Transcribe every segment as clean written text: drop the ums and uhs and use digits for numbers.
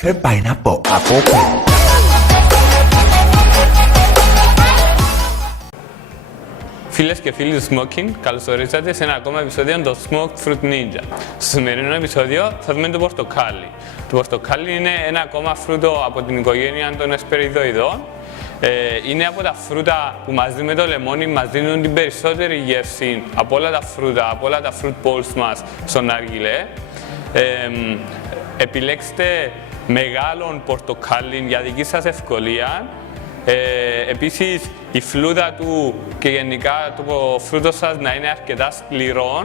Δεν πάει να πω από πού. Φίλες και φίλοι του Smoking, καλώς ορίσατε σε ένα ακόμα επεισόδιο των Smoked Fruit Ninja. Στο σημερινό επεισόδιο θα δούμε το πορτοκάλι. Το πορτοκάλι είναι ένα ακόμα φρούτο από την οικογένεια των εσπεριδοειδών. Είναι από τα φρούτα που μαζί με το λεμόνι μας δίνουν την περισσότερη γεύση από όλα τα φρούτα, από όλα τα fruit bowls μας στο ναργιλέ. Επιλέξτε μεγάλον πορτοκάλι για δική σας ευκολία. Επίσης η φλούδα του και γενικά το φρούτο σας να είναι αρκετά σκληρό,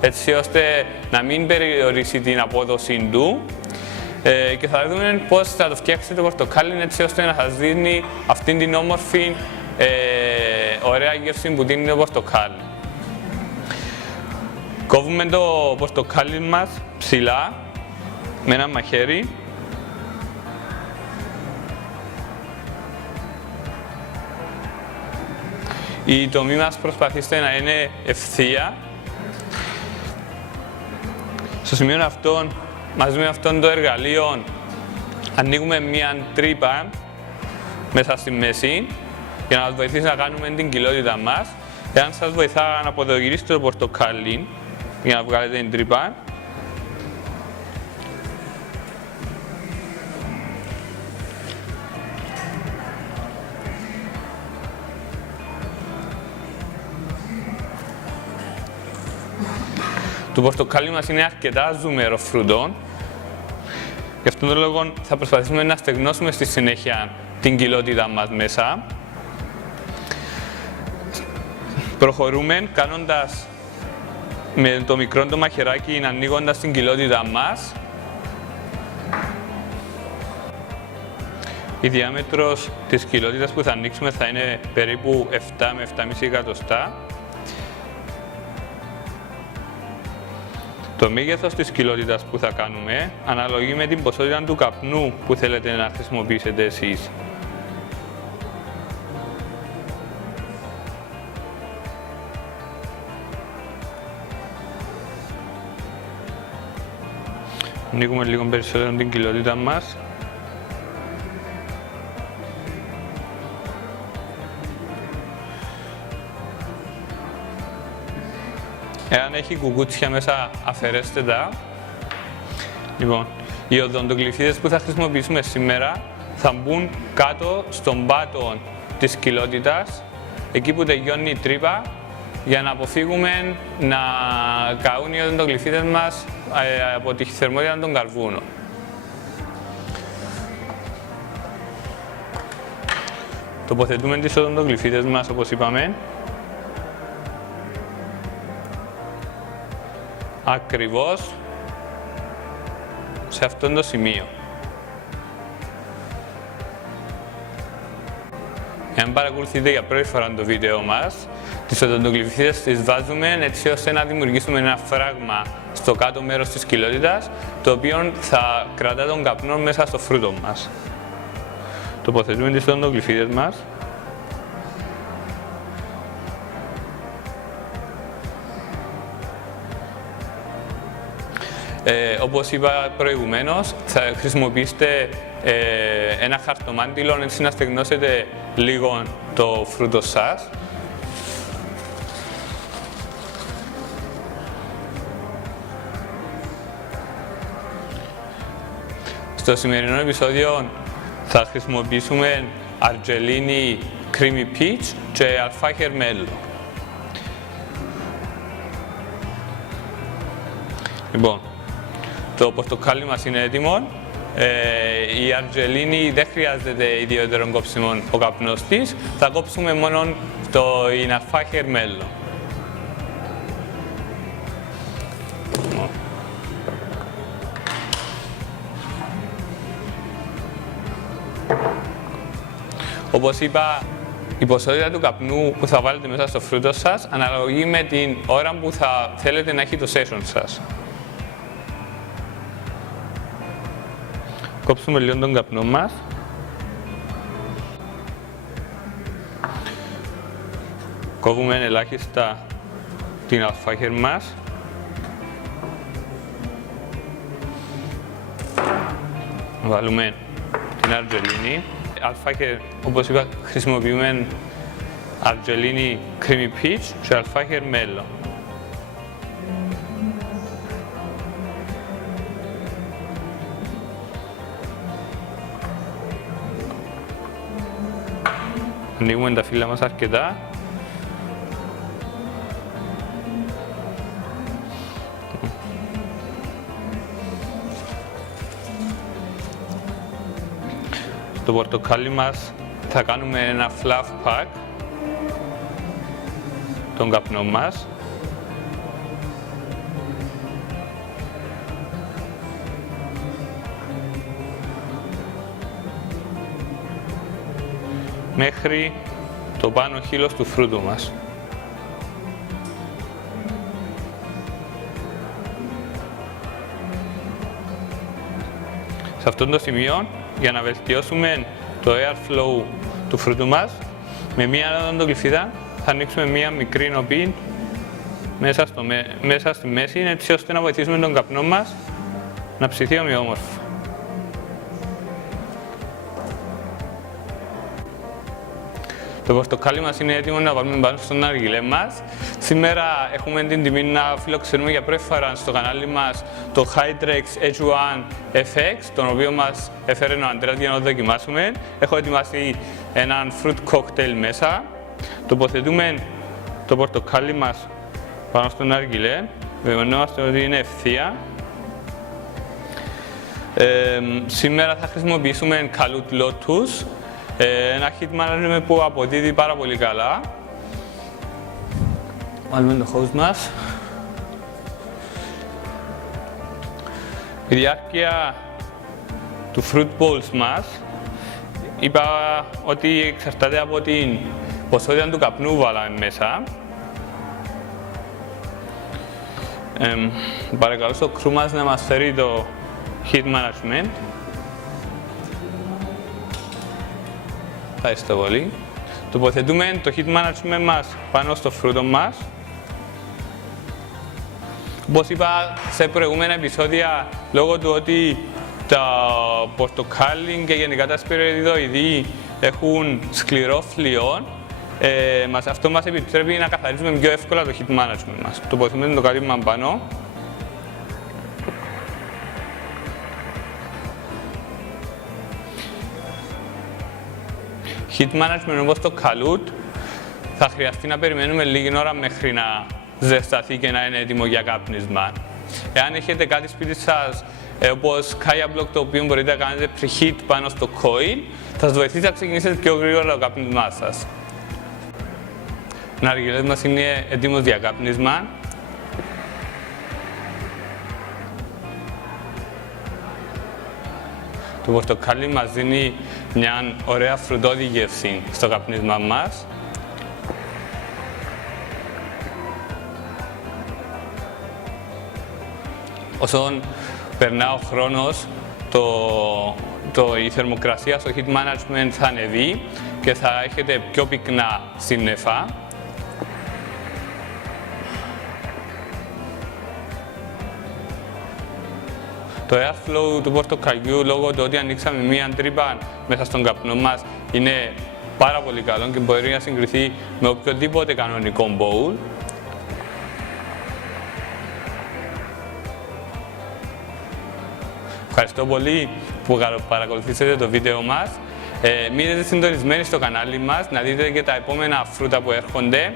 έτσι ώστε να μην περιορίσει την απόδοση του. Και θα δούμε πώς θα το φτιάξετε το πορτοκάλι έτσι ώστε να σας δίνει αυτήν την όμορφη ωραία γεύση που δίνει το πορτοκάλι. Κόβουμε το πορτοκάλι μας ψηλά με ένα μαχαίρι. Η τομή μας προσπαθήστε να είναι ευθεία. Στο σημείο αυτό, μαζί με αυτόν το εργαλείο, ανοίγουμε μία τρύπα μέσα στη μέση για να μας βοηθήσει να κάνουμε την κοιλότητα μας. Εάν σας βοηθά να αποδογυρίσετε το πορτοκάλι για να βγάλετε την τρύπα, το πορτοκάλι μας είναι αρκετά ζουμερό φρούτο. Γι' αυτόν τον λόγο θα προσπαθήσουμε να στεγνώσουμε στη συνέχεια την κοιλότητα μας μέσα. Προχωρούμε κάνοντας με το μικρό το μαχαιράκι, ανοίγοντας την κοιλότητα μας. Η διάμετρος της κοιλότητας που θα ανοίξουμε θα είναι περίπου 7 με 7,5 εκατοστά. Το μέγεθος της κοιλότητας που θα κάνουμε αναλογεί με την ποσότητα του καπνού που θέλετε να χρησιμοποιήσετε εσείς. Ανοίγουμε λίγο περισσότερο την κοιλότητα μας. Εάν έχει κουκούτσια μέσα, αφαιρέστε τα. Λοιπόν, οι οδοντογλυφίδες που θα χρησιμοποιήσουμε σήμερα θα μπουν κάτω στον πάτο της κοιλότητας, εκεί που τελειώνει η τρύπα, για να αποφύγουμε να καούν οι οδοντογλυφίδες μας από τη θερμότητα των καρβούνων. Τοποθετούμε τις οδοντογλυφίδες μας, όπως είπαμε, ακριβώς σε αυτό το σημείο. Εάν παρακολουθείτε για πρώτη φορά το βίντεο μας, τις οδοντογλυφίδες τις βάζουμε έτσι ώστε να δημιουργήσουμε ένα φράγμα στο κάτω μέρος της κοιλότητας, το οποίο θα κρατά τον καπνό μέσα στο φρούτο μας. Τοποθετούμε τις οδοντογλυφίδες μας. Όπως είπα προηγουμένως, θα χρησιμοποιήσετε ένα χαρτομάντιλο έτσι να στεγνώσετε λίγο το φρούτο σας. Στο σημερινό επεισόδιο θα χρησιμοποιήσουμε Argelini Creamy Peach και Alfajor Mello. Λοιπόν, το πορτοκάλι μας είναι έτοιμο. Η Argelini δεν χρειάζεται ιδιαίτερο κόψιμο ο καπνός της. Θα κόψουμε μόνο το Alfajor Mello. Όπως είπα, η ποσότητα του καπνού που θα βάλετε μέσα στο φρούτο σας αναλογεί με την ώρα που θα θέλετε να έχει το session σας. Κόψουμε λίγο τον καπνό μας. Κόβουμε ελάχιστα την αλφάχερ μας. Να βάλουμε την αργελίνη. Αλφάχερ, όπως είπα, χρησιμοποιούμε αργελίνη creamy peach και αλφάχερ μέλο. Ανοίγουμε τα φύλλα μας αρκετά. Στο πορτοκάλι μας θα κάνουμε ένα fluff pack των καπνών μας. Μέχρι το πάνω χείλος του φρούτου μας. Σε αυτό το σημείο, για να βελτιώσουμε το airflow του φρούτου μας, με μία οδοντογλυφίδα θα ανοίξουμε μία μικρή νοπή μέσα στη μέση, έτσι ώστε να βοηθήσουμε τον καπνό μας να ψηθεί ομοιόμορφα. Το πορτοκάλι μας είναι έτοιμο να βάλουμε πάνω στον αργυλέ μας. Σήμερα έχουμε την τιμή να φιλοξενούμε για πρώτη φορά στο κανάλι μας το Hydrex H1 FX, τον οποίο μας έφερε ο Αντρέας για να το δοκιμάσουμε. Έχω ετοιμάσει έναν fruit cocktail μέσα. Τοποθετούμε το πορτοκάλι μας πάνω στον αργυλέ. Βεβαιωνόμαστε ότι είναι ευθεία. Σήμερα θα χρησιμοποιήσουμε Calut Lotus, ένα heat management που αποδίδει πάρα πολύ καλά. Βάλουμε το hose μας. Η διάρκεια του fruit bowls μας είπα ότι εξαρτάται από την ποσότητα του καπνού που βάλαμε μέσα. Παρακαλώ στο crew μας να μας φέρει το heat management. Ευχαριστώ πολύ. Τοποθετούμε το heat management μας πάνω στο φρούτο μας. Όπως είπα σε προηγούμενα επεισόδια, λόγω του ότι τα πορτοκάλι και γενικά τα σπιριδοειδή έχουν σκληρό φλοιό, αυτό μας επιτρέπει να καθαρίζουμε πιο εύκολα το heat management μας. Τοποθετούμε το καλύμμα πάνω. Heat management όπως το Calut θα χρειαστεί να περιμένουμε λίγη ώρα μέχρι να ζεσταθεί και να είναι έτοιμο για κάπνισμα. Εάν έχετε κάτι σπίτι σας όπως Kaya Block, το οποίο μπορείτε να κάνετε preheat πάνω στο coil, θα σας βοηθήσει να ξεκινήσετε πιο γρήγορα το κάπνισμά σας. Ο αργυλές μας είναι έτοιμος για κάπνισμα. Το πορτοκάλι μας δίνει μια ωραία φρουτώδη γεύση στο καπνίσμα μας. Όσο περνά ο χρόνος, η θερμοκρασία στο heat management θα ανεβεί και θα έχετε πιο πυκνά σύννεφα. Το airflow του πορτοκαλιού, λόγω του ότι ανοίξαμε μία τρύπα μέσα στον καπνό μας, είναι πάρα πολύ καλό και μπορεί να συγκριθεί με οποιοδήποτε κανονικό bowl. Ευχαριστώ πολύ που παρακολουθήσατε το βίντεο μας. Μείνετε συντονισμένοι στο κανάλι μας, να δείτε και τα επόμενα φρούτα που έρχονται.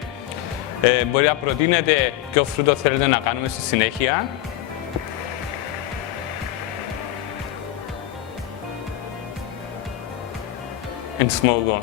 Μπορεί να προτείνετε ποιο φρούτο θέλετε να κάνουμε στη συνέχεια. And smoke on.